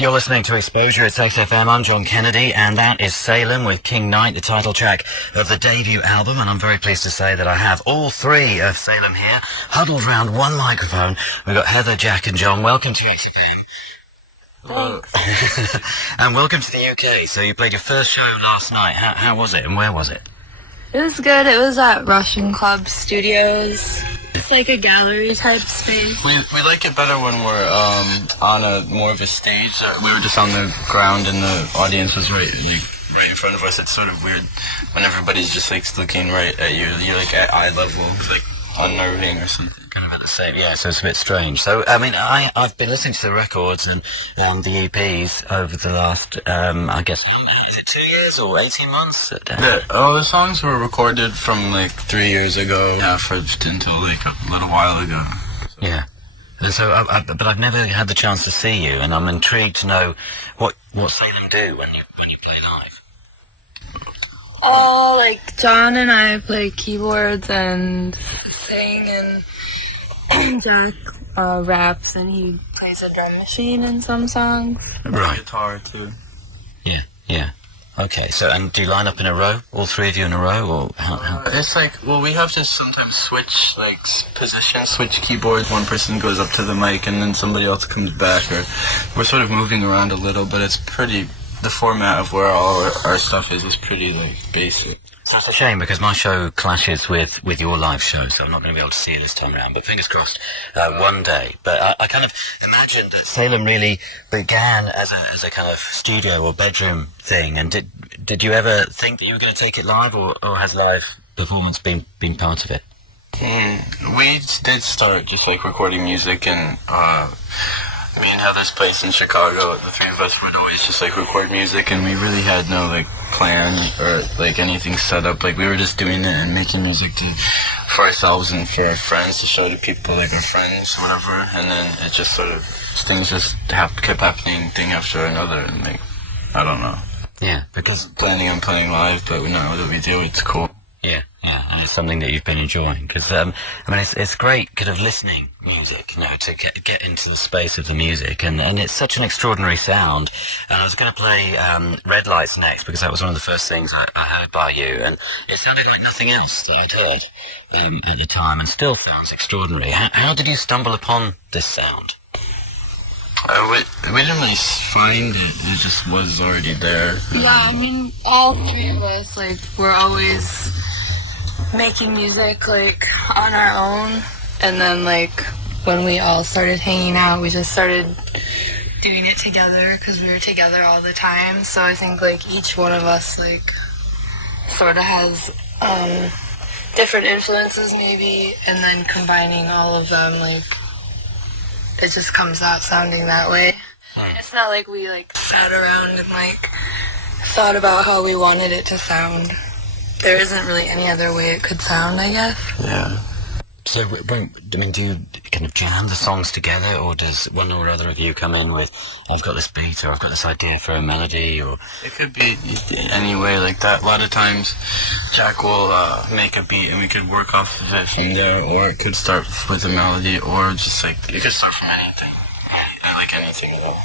You're listening to Exposure at XFM. I'm John Kennedy, and that is SALEM with King Knight, the title track of the debut album. And I'm very pleased to say that I have all three of SALEM here, huddled round one microphone. We've got Heather, Jack, and John. Welcome to XFM. Thanks. And welcome to the UK. So you played your first show last night. How was it, and where was it? It was good. It was at Russian Club Studios. It's like a gallery type space. We like it better when we're on a more of a stage. We were just on the ground and the audience was right in front of us. It's sort of weird when everybody's just like looking right at you. You're like at eye level. It's like unnerving or something. Kind of at the same, yeah, so it's a bit strange. So, I mean, I've been listening to the records and the EPs over the last, I guess, is it 2 years or 18 months? The songs were recorded from like 3 years ago. Yeah, first until like a little while ago. So. Yeah. So, but I've never had the chance to see you, and I'm intrigued to know what SALEM do when you play live. Like John and I play keyboards and sing, and Jack raps and he plays a drum machine in some songs. Right. Guitar too. Yeah. Okay, so, and do you line up in a row? All three of you in a row, or how? It's like, well, we have to sometimes switch, like, positions, switch keyboards. One person goes up to the mic and then somebody else comes back, or we're sort of moving around a little, but it's pretty, the format of where all our stuff is pretty, like, basic. That's a shame, because my show clashes with your live show, so I'm not going to be able to see you this time around, but fingers crossed one day. But I kind of imagined that SALEM really began as a kind of studio or bedroom thing, and did you ever think that you were going to take it live, or has live performance been part of it? We did start just, like, recording music, and me and Heather's place in Chicago, the three of us would always just, like, record music, and we really had no, like, plan or, like, anything set up. Like, we were just doing it and making music for ourselves and for our friends, to show to people, like, our friends or whatever, and then it just sort of, things just kept happening thing after another, and, like, I don't know. Yeah, because Planning on playing live, but now that we do, it's cool. Yeah, and it's something that you've been enjoying, because I mean, it's great kind of listening music, you know, to get into the space of the music, and it's such an extraordinary sound. And I was going to play Red Lights next, because that was one of the first things I heard by you, and it sounded like nothing else that I'd heard at the time, and still sounds extraordinary. How did you stumble upon this sound? We didn't really find it, it just was already there. Yeah, I mean, all three of us, like, we're always making music, like, on our own, and then, like, when we all started hanging out, we just started doing it together, because we were together all the time. So I think, like, each one of us, like, sort of has different influences maybe, and then combining all of them, like, it just comes out sounding that way. It's not like we, like, sat around and, like, thought about how we wanted it to sound. There isn't really any other way it could sound, I guess. Yeah. So, I mean, do you kind of jam the songs together, or does one or other of you come in with, I've got this beat, or I've got this idea for a melody, or... It could be any way like that. A lot of times, Jack will make a beat and we could work off of it from there, or it could start with a melody, or just like, it could start from anything. I like anything at all.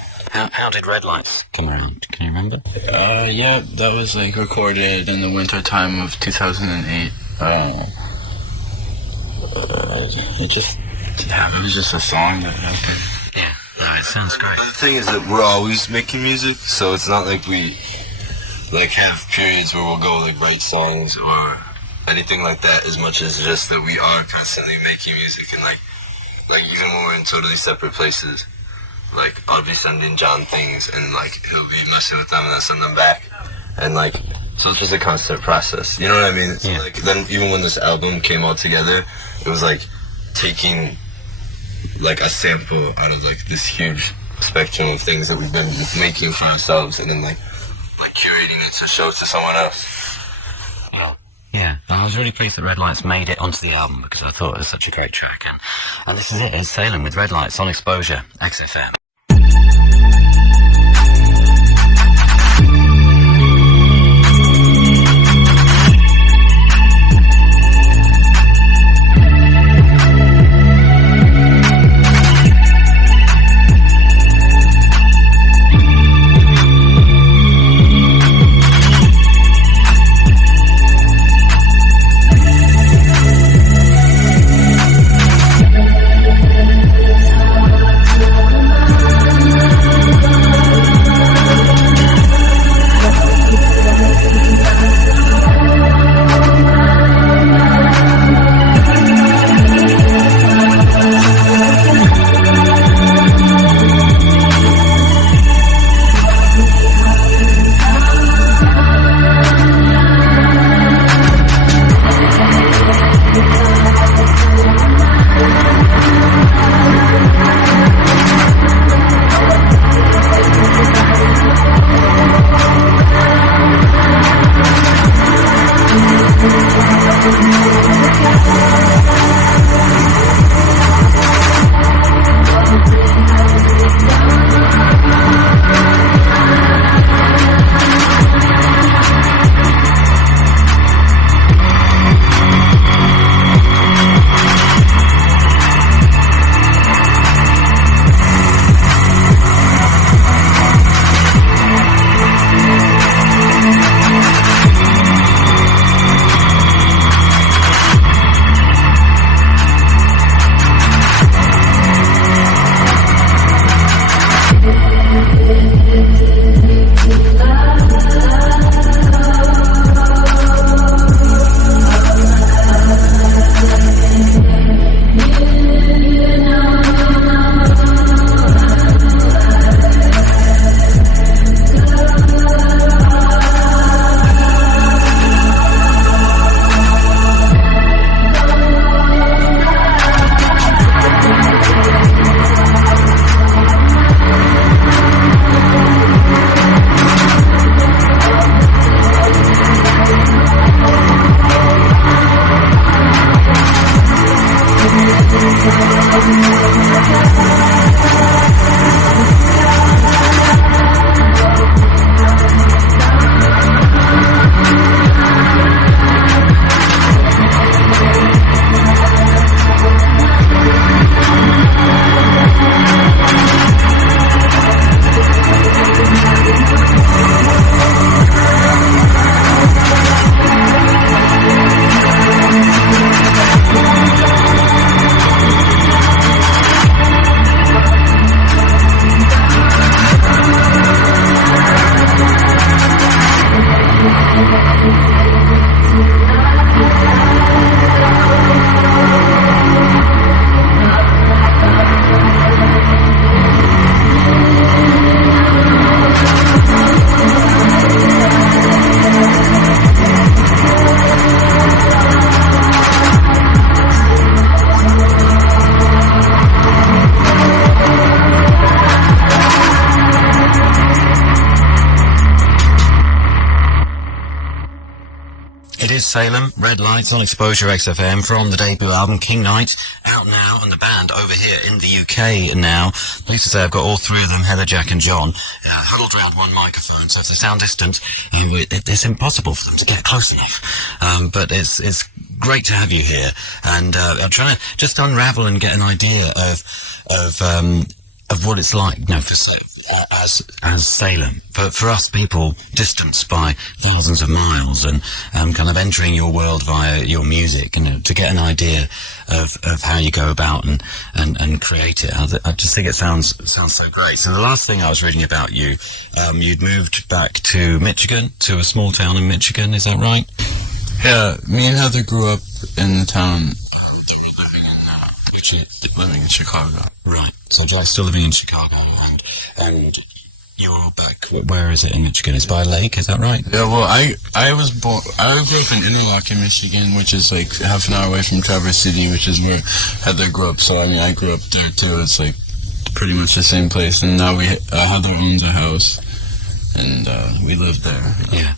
How did Red Lights come around? Can you remember? Yeah, that was like recorded in the winter time of 2008. It was just a song that happened. Yeah, no, it sounds great. The thing is that we're always making music, so it's not like we like have periods where we'll go like write songs or anything like that, as much as just that we are constantly making music, and like even when we're in totally separate places, like I'll be sending John things and like he'll be messing with them and I'll send them back, and like so it's just a constant process, you know what I mean? It's like, then even when this album came all together, it was like taking like a sample out of like this huge spectrum of things that we've been making for ourselves, and then like curating it to show to someone else. Yeah, I was really pleased that Red Lights made it onto the album, because I thought it was such a great track, and this is it, it's SALEM with Red Lights on Exposure, XFM. It is Salem, Red Lights on Exposure XFM from the debut album King Knight, out now, and the band over here in the UK now. Pleased to say I've got all three of them, Heather, Jack and John, huddled around one microphone, so if they sound distant, it's impossible for them to get close enough. But it's great to have you here, and I'm trying to just unravel and get an idea of what it's like, as Salem. For us people distanced by thousands of miles and kind of entering your world via your music, and to get an idea of how you go about and create it. I just think it sounds so great. So the last thing I was reading about you, you'd moved back to Michigan, to a small town in Michigan, is that right? Yeah, me and Heather grew up in the town living in Chicago. Right. So Jack's still living in Chicago, and you're back. Where is it in Michigan? It's by a lake, is that right? Yeah, well, I grew up in Interlochen, Michigan, which is like half an hour away from Traverse City, which is where Heather grew up. So, I mean, I grew up there too. It's like pretty much the same place. And now Heather owns a house, and we live there. Yeah.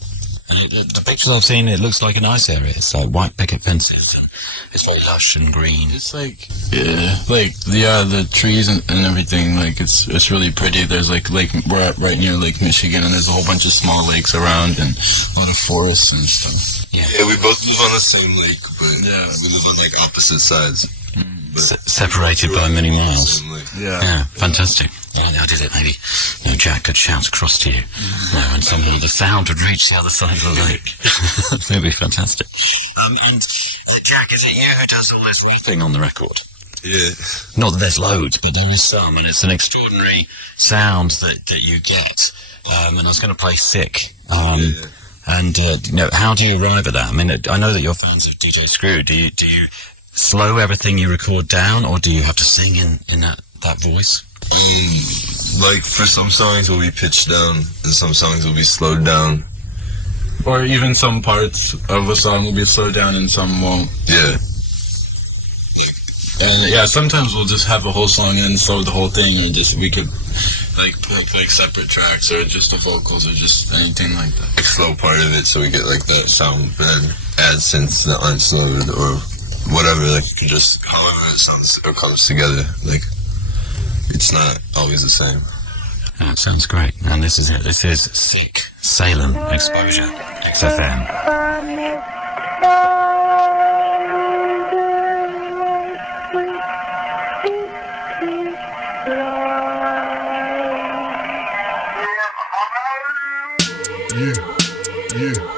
And the pictures I've seen, it looks like a nice area. It's like white picket fences, and it's very lush and green. It's like, yeah, like the trees and everything. Like it's really pretty. There's like we're right near Lake Michigan, and there's a whole bunch of small lakes around and a lot of forests and stuff. Yeah, we both live on the same lake, but we live on like opposite sides. Separated by many miles. Yeah, fantastic. I did it. Maybe Jack could shout across to you, and somehow the sound would reach the other side of the lake. That'd be fantastic. And Jack, is it you who does all this rapping on the record? Yeah. Not that there's loads, but there is some, and it's an extraordinary sound that you get. And I was going to play Sick. And how do you arrive at that? I mean, I know that you're fans of DJ Screw. Do you slow everything you record down, or do you have to sing in that voice? Like for some songs will be pitched down, and some songs will be slowed down. Or even some parts of a song will be slowed down and some won't. Yeah. And yeah, sometimes we'll just have a whole song and slow the whole thing, or we could pick like separate tracks, or just the vocals, or just anything like that. Like slow part of it, so we get like that sound, then add synths that aren't slowed, or whatever, like just however it sounds or comes together, like it's not always the same. That sounds great. And this is it. This is Sick, Salem, Exposure, XFM. Yeah.